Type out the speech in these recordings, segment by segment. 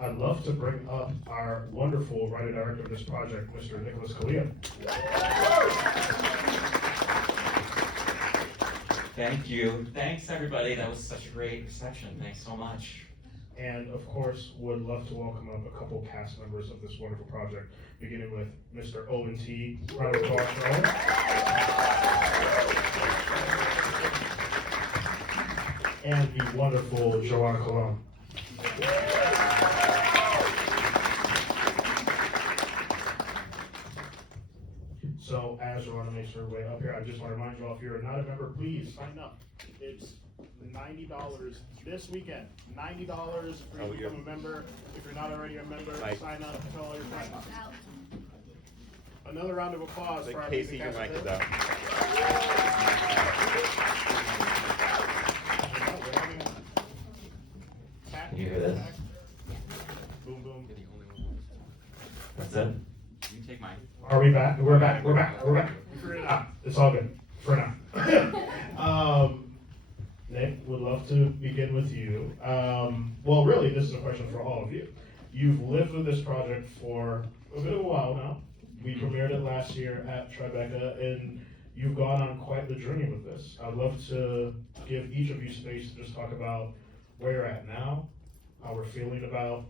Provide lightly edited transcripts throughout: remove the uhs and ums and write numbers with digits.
I'd love to bring up our wonderful writer-director of this project, Mr. Nicholas Collia. Thank you. Thanks, everybody. That was such a great reception. Thanks so much. And of course, would love to welcome up a couple cast members of this wonderful project, beginning with Mr. Owen Teague. Round of applause for Owen. And the wonderful Johanna Colón. So as Johanna makes her way up here, I just want to remind you all, if you're not a member, please sign up. It's $90 this weekend. $90 for you to become a member. If you're not already a member, sign up, tell all your friends. Another round of applause for our Casey, your mic is out. You hear this? Boom, boom. That's it? You take mine. Are we back? We're back. We figured it out. It's all good for now. Nick, would love to begin with you. Well, really, this is a question for all of you. You've lived with this project for a bit of a while now. We premiered it last year at Tribeca, and you've gone on quite the journey with this. I'd love to give each of you space to just talk about where you're at now, how we're feeling about,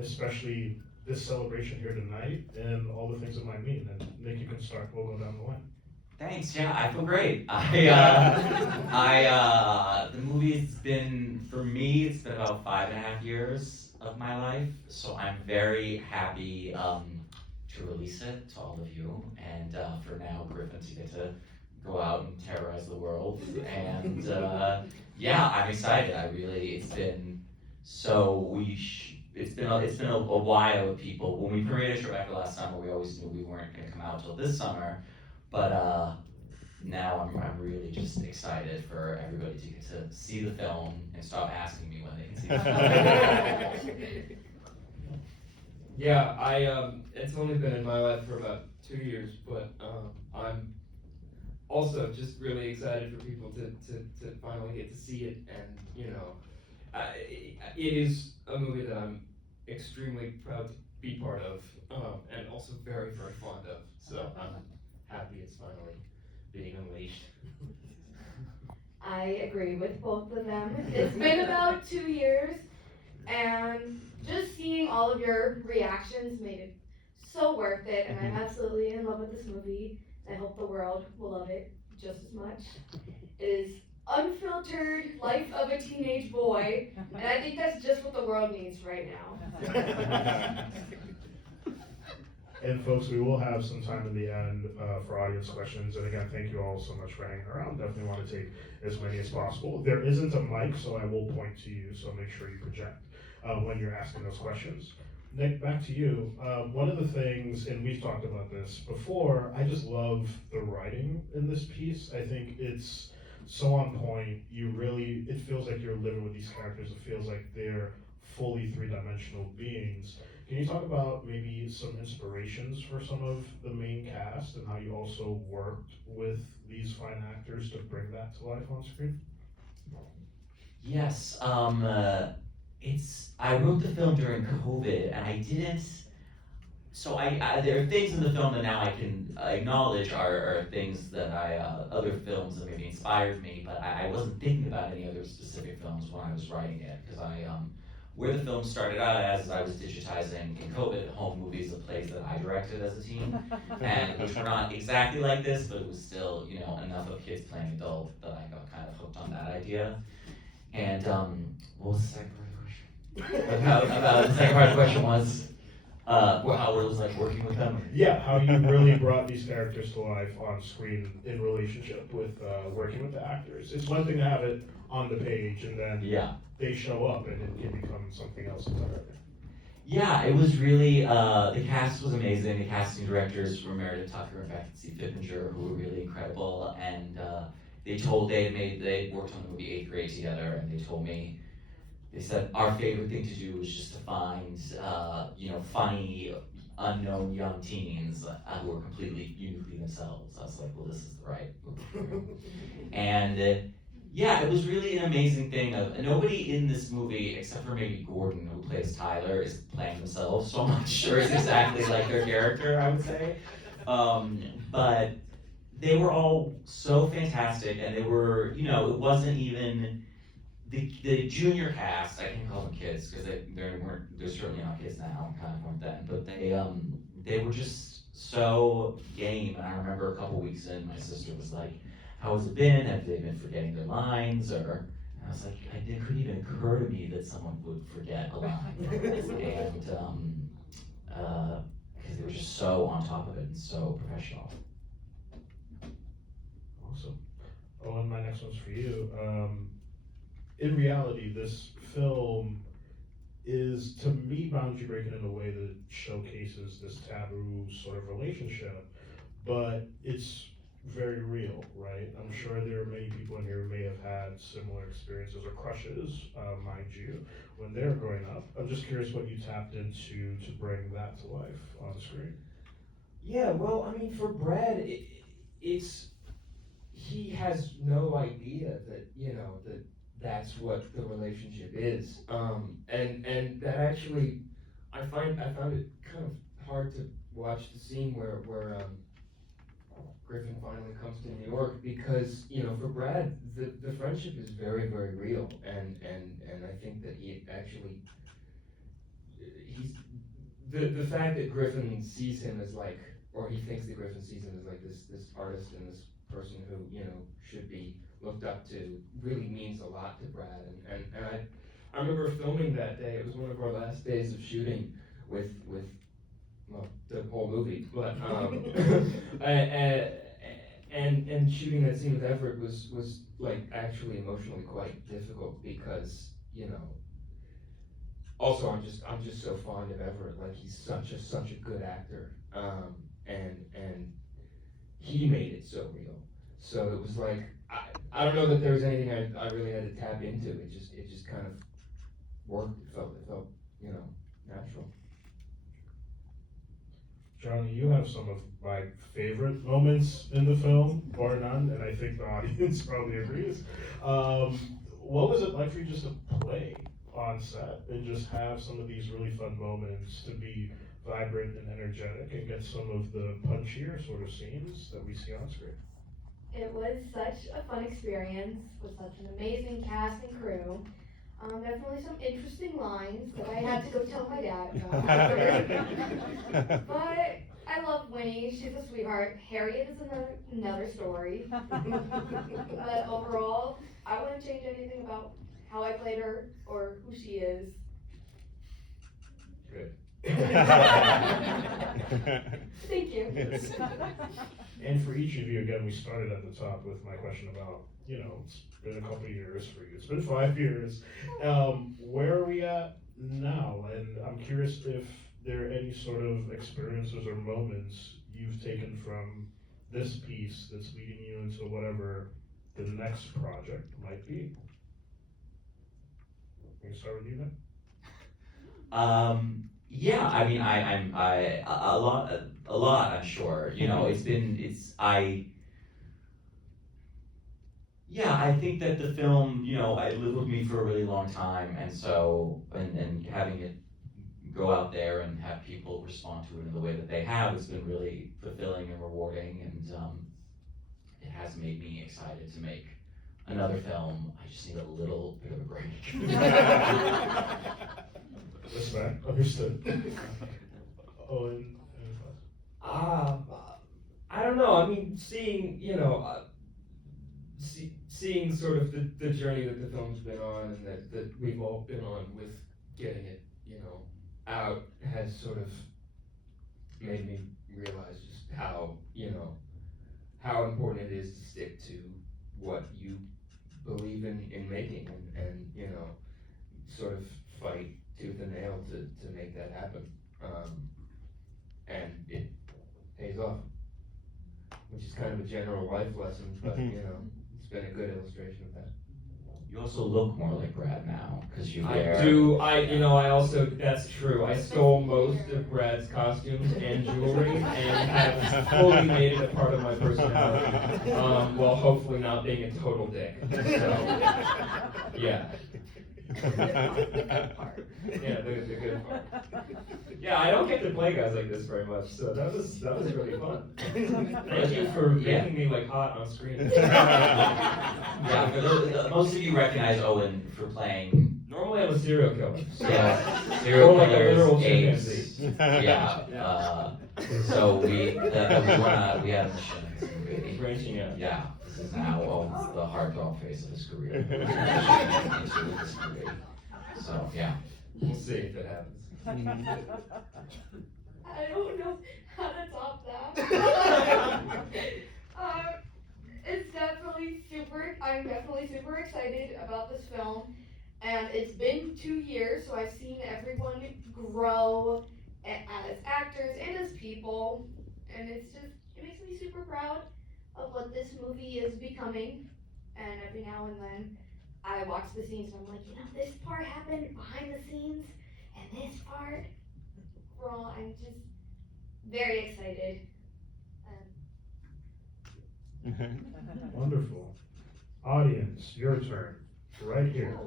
especially this celebration here tonight, and all the things it might mean. And Nick, you can start. We'll go down the line. Thanks. Yeah, I feel great. The movie's been, for me, it's been about 5.5 years of my life. So I'm very happy to release it to all of you. And for now, Griffin to get to go out and terrorize the world. And yeah, I'm excited. It's been so it's been a while with people. When we premiered at Tribeca last summer, we always knew we weren't going to come out till this summer. But now I'm really just excited for everybody to get to see the film and stop asking me when they can see the film. Yeah, it's only been in my life for about 2 years, but I'm also just really excited for people to finally get to see it, and it is a movie that I'm extremely proud to be part of, and also very, very fond of. So I'm happy it's finally being unleashed. I agree with both of them. It's been about 2 years, and just seeing all of your reactions made it so worth it, and I'm absolutely in love with this movie. I hope the world will love it just as much. It is unfiltered life of a teenage boy, and I think that's just what the world needs right now. And folks, we will have some time in the end for audience questions. And again, thank you all so much for hanging around. Definitely want to take as many as possible. There isn't a mic, so I will point to you, so make sure you project when you're asking those questions. Nick, back to you. One of the things, and we've talked about this before, I just love the writing in this piece. I think it's so on point. It feels like you're living with these characters. It feels like they're fully three-dimensional beings. Can you talk about maybe some inspirations for some of the main cast and how you also worked with these fine actors to bring that to life on screen? Yes, I wrote the film during COVID, and I didn't. So there are things in the film that now I can acknowledge are things that other films that maybe inspired me, but I wasn't thinking about any other specific films when I was writing it, because where the film started out as I was digitizing in COVID home movies of plays that I directed as a teen, and which were not exactly like this, but it was still, enough of kids playing adult that I got kind of hooked on that idea. And what was the second part of the question? The second part of the question was how it was like working with them. Yeah, how you really brought these characters to life on screen in relationship with working with the actors. It's one thing to have it on the page, and then they show up and it can become something else entirely. Yeah, it was really, the cast was amazing. The casting directors were Meredith Tucker and Becky Fittinger, who were really incredible, and they worked on the movie 8th Grade together, and they said our favorite thing to do was just to find, funny, unknown young teens who were completely uniquely themselves. I was like, well, this is the right movie for me. And Yeah, it was really an amazing thing. Of nobody in this movie, except for maybe Gordon, who plays Tyler, is playing themselves. So I'm not sure it's exactly like their character. I would say, but they were all so fantastic, and they were, it wasn't even the junior cast. I can't call them kids because they're certainly not kids now, kind of weren't then, but they were just so game. And I remember a couple weeks in, my sister was like, "How has it been? Have they been forgetting their lines?" Or and I was like, it couldn't even occur to me that someone would forget a line, and because they were just so on top of it and so professional. Awesome. Owen, my next one's for you. In reality, this film is, to me, boundary breaking in a way that it showcases this taboo sort of relationship, but it's very real, right? I'm sure there are many people in here who may have had similar experiences or crushes, mind you, when they're growing up. I'm just curious what you tapped into to bring that to life on screen. Yeah, well, I mean, for Brad, it's he has no idea that that's what the relationship is, and that actually I found it kind of hard to watch the scene where Griffin finally comes to New York, because for Brad the friendship is very very real, and I think that he actually he's the fact that Griffin sees him as like, or he thinks that Griffin sees him as like this artist and this person who should be looked up to, really means a lot to Brad. And I remember filming that day. It was one of our last days of shooting with well, the whole movie, but and shooting that scene with Everett was like actually emotionally quite difficult, because also I'm just so fond of Everett. Like, he's such a good actor, and he made it so real. So it was like, I don't know that there was anything I really had to tap into. It just kind of worked. It felt natural. Johnny, you have some of my favorite moments in the film, bar none, and I think the audience probably agrees. What was it like for you just to play on set and just have some of these really fun moments, to be vibrant and energetic and get some of the punchier sort of scenes that we see on screen? It was such a fun experience with such an amazing cast and crew. Definitely some interesting lines that I had to go tell my dad about. But I love Winnie. She's a sweetheart. Harriet is another story. But overall, I wouldn't change anything about how I played her or who she is. Good. Thank you. And for each of you, again, we started at the top with my question about, it's been a couple of years for you. It's been 5 years. Where are we at now? And I'm curious if there are any sort of experiences or moments you've taken from this piece that's leading you into whatever the next project might be. Can we start with you then? Yeah, I mean, a lot, I'm sure. Yeah, I think that the film, it lived with me for a really long time, and so, and having it go out there and have people respond to it in the way that they have has been really fulfilling and rewarding, and it has made me excited to make another film. I just need a little bit of a break. Respect, understood. Owen, any thoughts? I don't know. I mean, seeing seeing sort of the journey that the film's been on, and that we've all been on with getting it out, has sort of made me realize just how important it is to stick to what you believe in making, and sort of fight tooth and nail to make that happen, and it pays off, which is kind of a general life lesson, but it's been a good illustration of that. You also look more like Brad now, because you I wear. do, I also, that's true. I stole most of Brad's costumes and jewelry and have fully made it a part of my personality, while hopefully not being a total dick. So, yeah. Yeah, the good part. Yeah, I don't get to play guys like this very much, so that was really fun. Thank you for making me like hot on screen. Yeah, for most of you recognize Owen for playing. Normally I'm a serial killer. Yeah, serial Or like a killers, literal apes. chimpanzee. Yeah. So we had a mission in this movie. Branching out. Yeah, this is now Owen's the heartthrob face of his career. Into this movie. So yeah. We'll see if it happens. I don't know how to top that. It's definitely I'm definitely super excited about this film. And it's been 2 years, so I've seen everyone grow as actors and as people. And it makes me super proud of what this movie is becoming. And every now and then, I watch the scenes and I'm like, this part happened behind the scenes, and this part, well, I'm just very excited. Wonderful. Audience, your turn. Right here.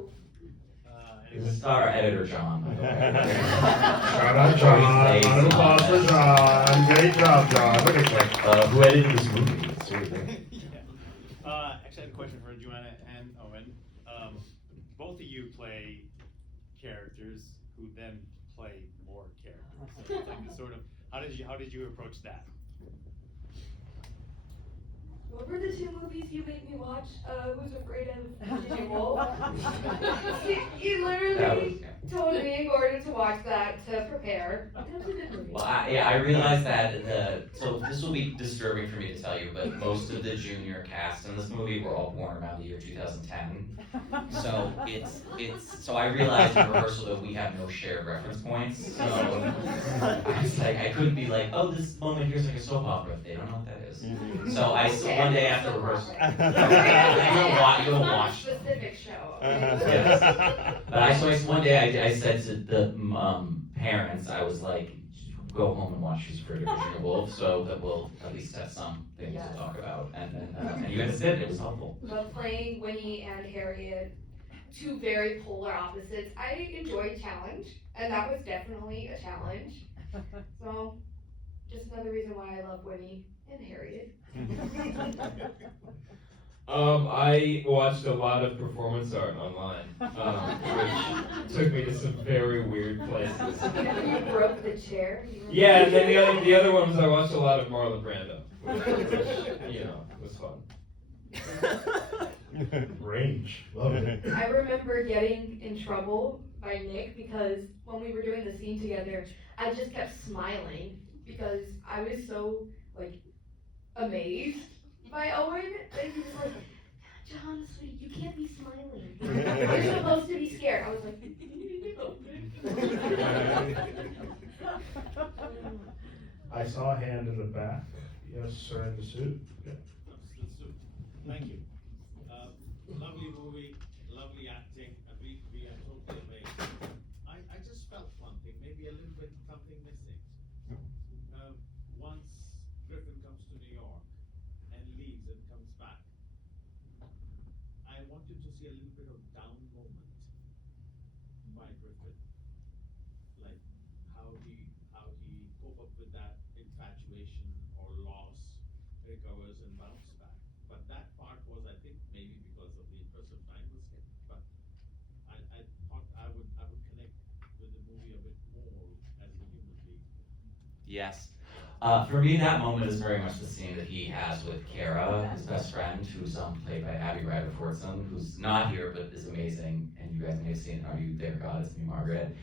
This is our editor, John. Shout out John. Round of applause for John. Great job, John. Look at Who edited this movie? Seriously. Actually, I had a question for Johanna and Owen. Both of you play characters who then play more characters. So it's like this sort of, how did you approach that? What were the 2 movies you made me watch? Who's Afraid of Woolf? You literally told me and Gordon to watch that to prepare. It was a good movie. Well, I realized that so this will be disturbing for me to tell you, but most of the junior cast in this movie were all born around the year 2010. So so I realized in rehearsal that we have no shared reference points. So I was like, I couldn't be like, oh, this moment here's like a soap opera if they don't know what that is. So one day after rehearsal, you don't watch them. Specific show. Yes. But one day I said to the parents, I was like, go home and watch Who's Afraid of Virginia Woolf, so that we'll at least have some things to talk about. And you guys did, it was helpful. But playing Winnie and Harriet, 2 very polar opposites, I enjoyed challenge, and that was definitely a challenge. So, just another reason why I love Winnie and Harriet. I watched a lot of performance art online, which took me to some very weird places. You broke the chair. Yeah, and then the other ones I watched a lot of Marlon Brando, which was fun. Range. Love it. I remember getting in trouble by Nick because when we were doing the scene together, I just kept smiling because I was so amazed by Owen. And he was like, Johanna, sweetie, you can't be smiling. You're supposed to be scared. I was like, I saw a hand in the back. Yes, sir, in the suit. Yeah. Thank you. Lovely movie, lovely acting. We are totally amazed. I just felt one thing, maybe a little bit something missing. Once Griffin comes to New York and leaves and comes back, I wanted to see a little bit of down moment by Griffin, like how he cope up with that infatuation or loss, recovers and bounce back. But that part was, I think, maybe because of the interest of time was hit. But I thought I would connect with the movie a bit more as a human being. Yes. For me, that moment is very much the scene that he has with Kara, his best friend, who's played by Abby Ryder-Fortson, who's not here but is amazing. And you guys may have seen Are You There, God? It's Me, Margaret.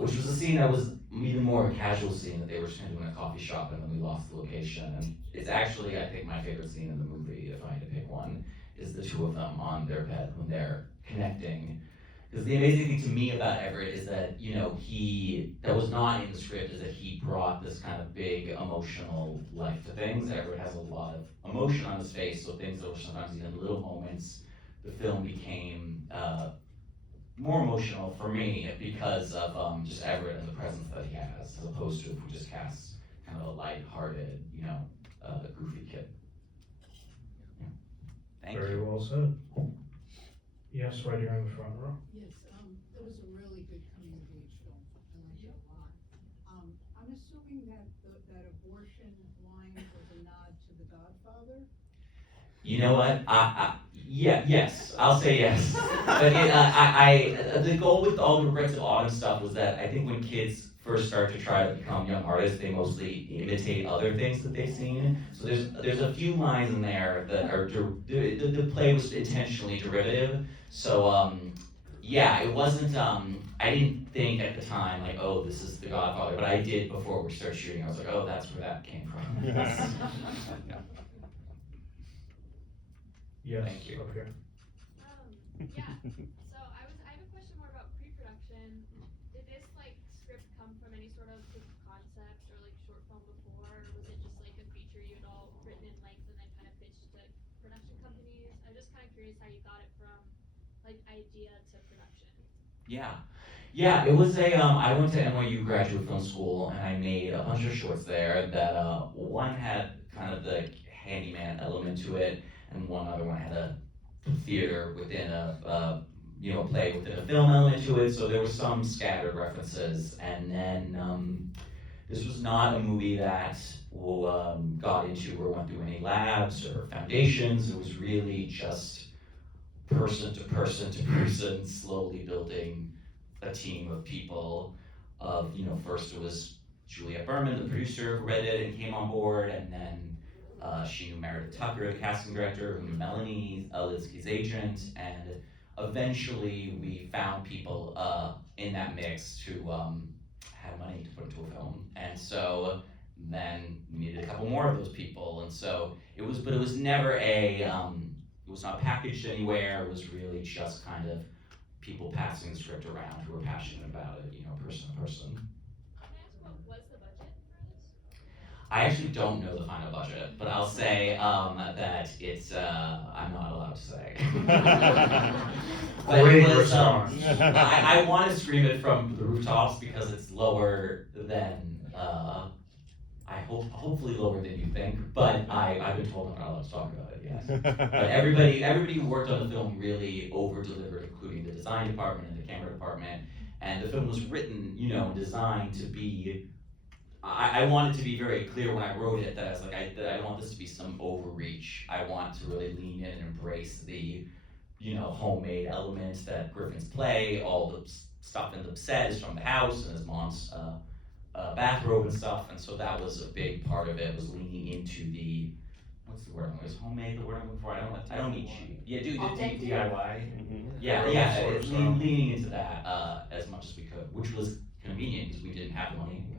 Which was a scene that was even more a casual scene that they were just kind of doing a coffee shop and then we lost the location. And it's actually, I think, my favorite scene in the movie, if I had to pick one, is the 2 of them on their bed when they're connecting. Because the amazing thing to me about Everett is that, that was not in the script, is that he brought this kind of big emotional life to things. Everett has a lot of emotion on his face, so things that were sometimes even little moments the film became more emotional for me because of just Everett and the presence that he has, as opposed to if we just cast kind of a light-hearted, goofy kid. Yeah. Thank Very you. well said. Yes, right here in the front row. Yes, it was a really good coming of age film. I liked it a lot. I'm assuming that that abortion line was a nod to The Godfather. You know what? Yes, I'll say yes. But the goal with all the Regrets of Autumn stuff was that I think when kids first start to try to become young artists, they mostly imitate other things that they've seen. So there's a few lines in there that are the play was intentionally derivative. So yeah, it wasn't. I didn't think at the time like, oh, this is The Godfather, but I did before we started shooting. I was like, oh, that's where that came from. Yeah. Yes, Thank you. up here. Yeah. So I have a question more about pre-production. Did this script come from any sort of proof of concept or short film before, or was it just a feature you had all written in length and then kind of pitched to production companies? I'm just kind of curious how you got it from idea to production. Yeah, it was I went to NYU Graduate Film School and I made a bunch of shorts there that one had kind of the handyman element to it, and one other one had a theater within a play within a film element to it. So there were some scattered references, and then this was not a movie that got into or went through any labs or foundations. It was really just person to person to person, slowly building a team of people. First it was Juliette Berman, the producer, who read it and came on board, and then she knew Meredith Tucker, the casting director, who knew Melanie, Linsky's agent, and eventually we found people in that mix who had money to put into a film, and so then we needed a couple more of those people, and so it was never it was not packaged anywhere. It was really just kind of people passing the script around who were passionate about it, person to person. Can I ask what was the budget for this? I actually don't know the final budget, but I'll say that it's, I'm not allowed to say. But Great it was, response. I want to scream it from the rooftops because it's lower than, hopefully lower than you think, but I've been told I'm not allowed to talk about it, yes. But everybody who worked on the film really over-delivered, including the design department and the camera department, and the film was written, designed to be, I wanted to be very clear when I wrote it that I was like, I don't want this to be some overreach. I want to really lean in and embrace the, homemade elements that Griffin's play, all the stuff in the set is from the house and his mom's bathrobe and stuff, and so that was a big part of it, was leaning into the, what's the word? Is homemade the word I'm looking for? I don't need cheap. Yeah, do Authentic? DIY. Urban Yeah, source, it's huh? leaning into that as much as we could, which was convenient because we didn't have the money anyway.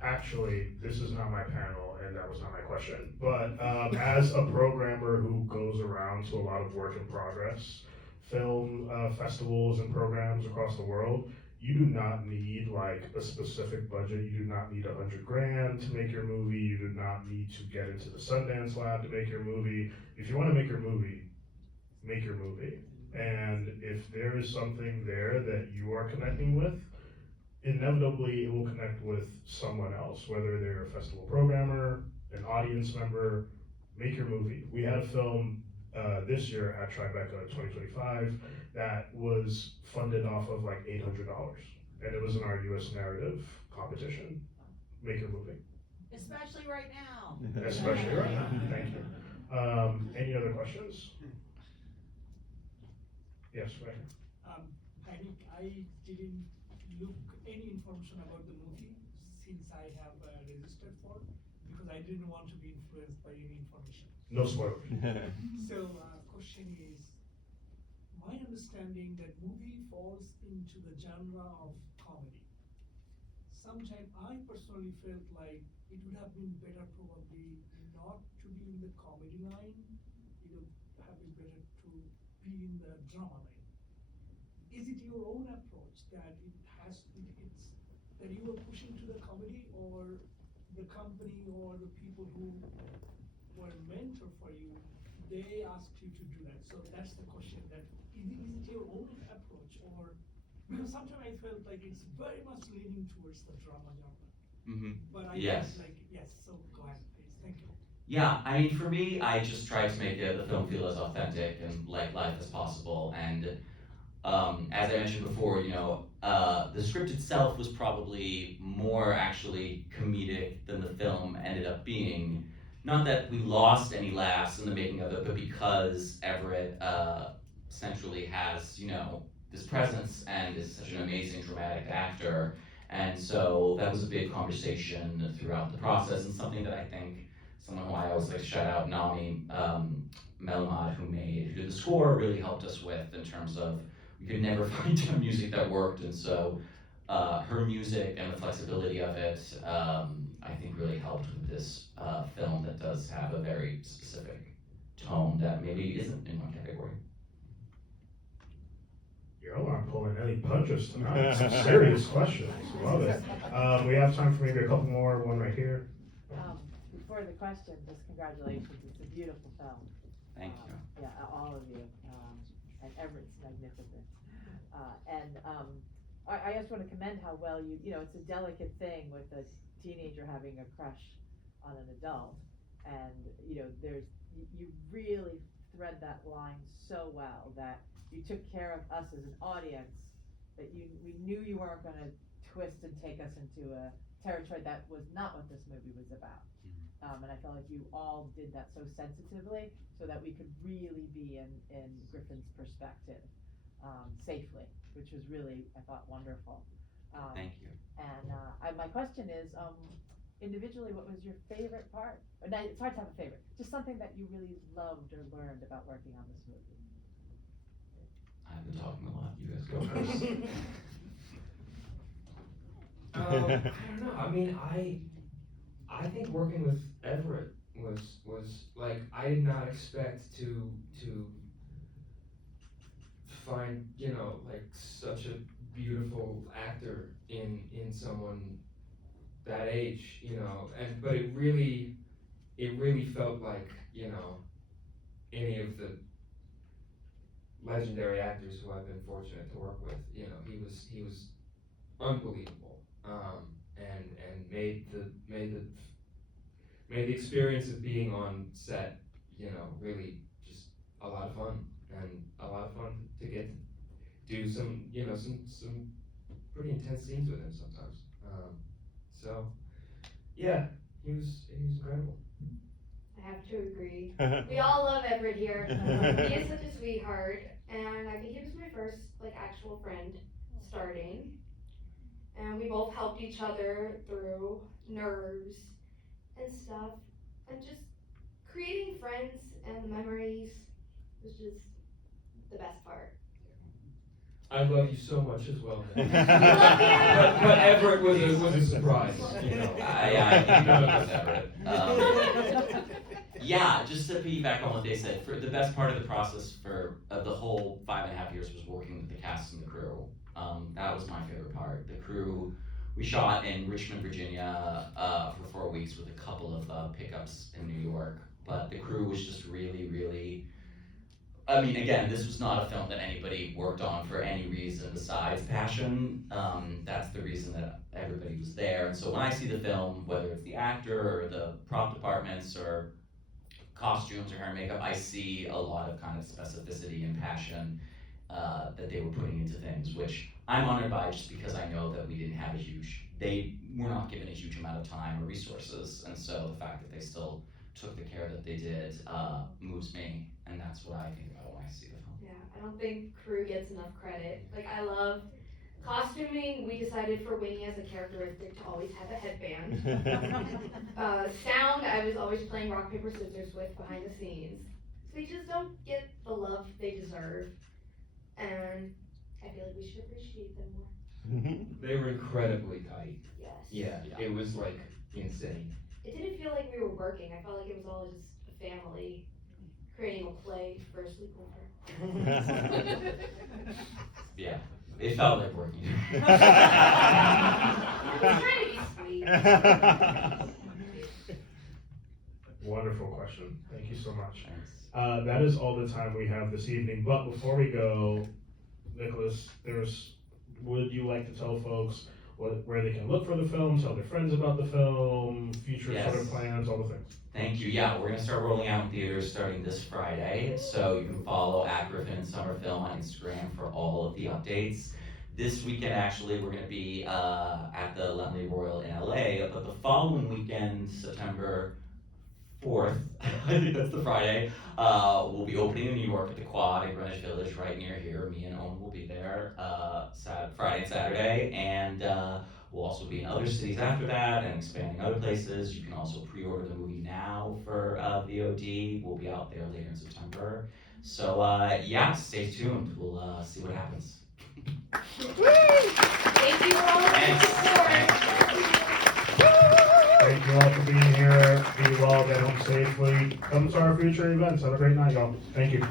Actually, this is not my panel, and that was not my question. But as a programmer who goes around to a lot of work in progress, film festivals and programs across the world, you do not need a specific budget. You do not need $100,000 to make your movie. You do not need to get into the Sundance Lab to make your movie. If you want to make your movie, make your movie. And if there is something there that you are connecting with, inevitably it will connect with someone else, whether they're a festival programmer, an audience member. Make your movie. We had a film this year at Tribeca 2025 that was funded off of $800, and it was in our US narrative competition. Make your movie. Especially right now. Especially right now. Thank you. Any other questions? Yes, right here. I think I didn't look any information about the movie since I have registered for it, because I didn't want to be influenced by any information. No spoilers. So, question is, my understanding that movie falls into the genre of comedy. Sometimes I personally felt like it would have been better probably not to be in the comedy line. It would have been better to be in the drama line. Is it your own approach that it's that you were pushing to the comedy, or the company or the people who were mentor for you they asked you to do that. So that's the question, that is it your own approach, or because sometimes I felt like it's very much leaning towards the drama genre. Mm-hmm. But I Yes. felt like, yes, so go ahead, please, thank you. Yeah, I mean, for me, I just tried to make the film feel as authentic and like life as possible. And as I mentioned before, the script itself was probably more actually comedic than the film ended up being. Not that we lost any laughs in the making of it, but because Everett essentially has, this presence and is such an amazing dramatic actor. And so that was a big conversation throughout the process, and something that I think someone who I always like to shout out, Nami Melamad, who did the score, really helped us with in terms of we could never find music that worked, and so her music and the flexibility of it, I think really helped with this film that does have a very specific tone that maybe isn't in one category. Yo, I'm pulling any punches tonight. Some serious questions. Love it. We have time for maybe a couple more. One right here. Before the question, just congratulations. It's a beautiful film. Thank you. Yeah, all of you. And Everett's magnificent. I just want to commend how well it's a delicate thing with a teenager having a crush on an adult. And, you really thread that line so well that you took care of us as an audience, that we knew you weren't going to twist and take us into a territory that was not what this movie was about. And I felt like you all did that so sensitively, so that we could really be in Griffin's perspective safely, which was really, I thought, wonderful. Thank you. And my question is, individually, what was your favorite part? Or, no, it's hard to have a favorite. Just something that you really loved or learned about working on this movie. I've been talking a lot. You guys go first. I don't know. I mean, I think working with Everett was like, I did not expect to find, like such a beautiful actor in someone that age, but it really felt like, any of the legendary actors who I've been fortunate to work with. He was unbelievable, and made the experience of being on set, really just a lot of fun, and a lot of fun to get to do some pretty intense scenes with him sometimes. So yeah, he was incredible. I have to agree. We all love Everett here. He is such a sweetheart, and I think he was my first actual friend starting. And we both helped each other through nerves and stuff, and just creating friends and memories was just the best part. I love you so much as well, man. love you. But Everett was a surprise, I know it was Everett. Yeah, just to piggyback on what they said, for the best part of the process of the whole 5.5 years was working with the cast and the crew. That was my favorite part. The crew, we shot in Richmond, Virginia for 4 weeks with a couple of pickups in New York. But the crew was just really, really, I mean, again, this was not a film that anybody worked on for any reason besides passion. That's the reason that everybody was there. And so when I see the film, whether it's the actor or the prop departments or costumes or hair and makeup, I see a lot of kind of specificity and passion that they were putting into things, which I'm honored by, just because I know that they were not given a huge amount of time or resources, and so the fact that they still took the care that they did moves me, and that's what I think about when I see the film. Yeah, I don't think crew gets enough credit. I love costuming. We decided for Winnie as a characteristic to always have a headband. Sound, I was always playing rock, paper, scissors with behind the scenes. They just don't get the love they deserve, and I feel like we should appreciate them more. They were incredibly tight. Yes. Yeah, it was like insane. It didn't feel like we were working. I felt like it was all just a family creating a play for a sleepover. Yeah, it felt like working. I was trying to be sweet. Wonderful question. Thank you so much. Thanks. That is all the time we have this evening. But before we go, Nicholas, would you like to tell folks where they can look for the film, tell their friends about the film, future sort of Yes. plans, all the things? Thank you. Yeah, we're gonna start rolling out in theaters starting this Friday. So you can follow at Griffin In Summer Film on Instagram for all of the updates. This weekend, actually, we're gonna be at the Lemley Royal in LA, but the following weekend, September 4th, I think that's the Friday, we'll be opening in New York at the Quad in Greenwich Village, right near here. Me and Owen will be there Friday and Saturday, and we'll also be in other cities after that and expanding other places. You can also pre-order the movie now for VOD. We'll be out there later in September. So yeah, stay tuned. We'll see what happens. Thank you all for Thanks. your support. Thank you all for being here. Be well, get home safely. Come to our future events. Have a great night, y'all. Thank you.